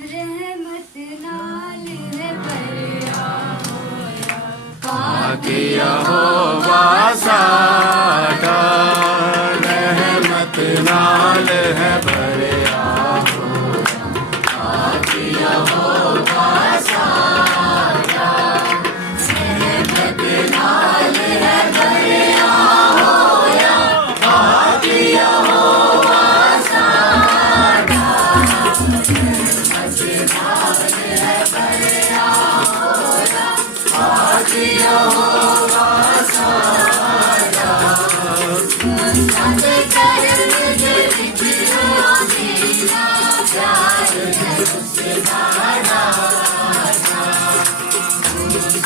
रहमत नाल है भरिया होया पाक यहोवा साडा रहमत नाल है भरिया होया पाक यहोवा साडा रहमत नाल है भरिया होया पाक यहोवा साडा रहमत नाल है भरिया होया पाक यहोवा साडा संत करम दे विचिरो दीना प्यार है उससे गाड़ा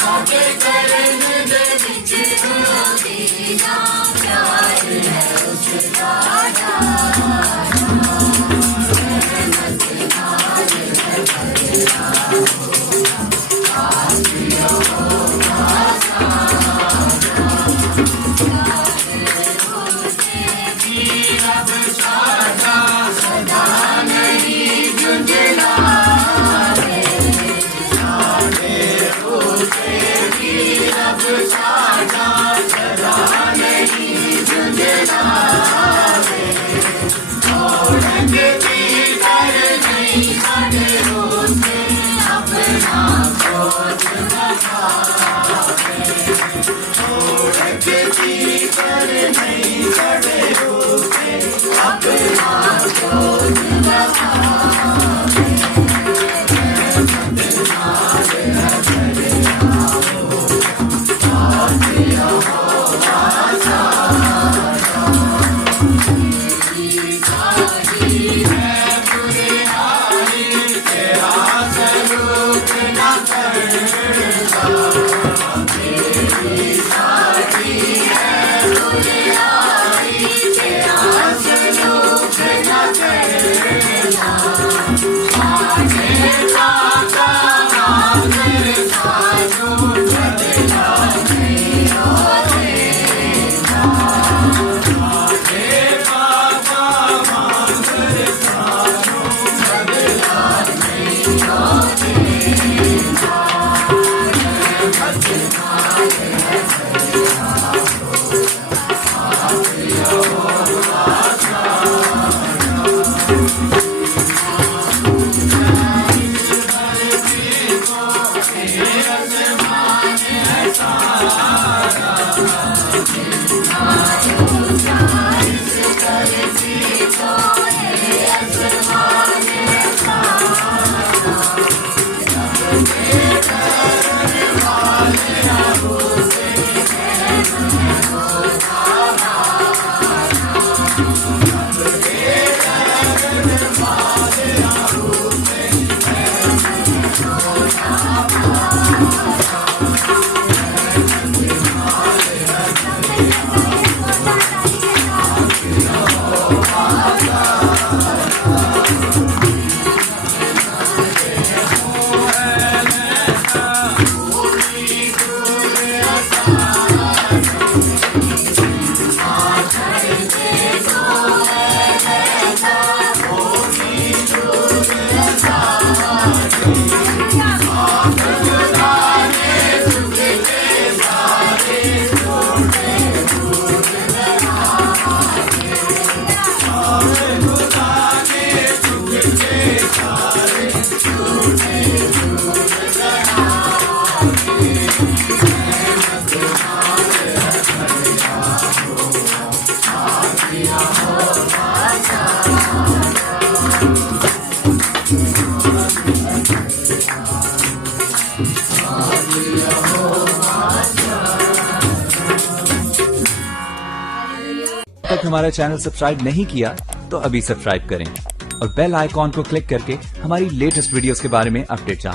संत करम दे विचिरो दीना प्यार है उससे गाड़ा रहमत नाल है भरिया होया पाक यहोवा तक हमारा चैनल सब्सक्राइब नहीं किया तो अभी सब्सक्राइब करें और बेल आइकॉन को क्लिक करके हमारी लेटेस्ट वीडियोस के बारे में अपडेट जानें।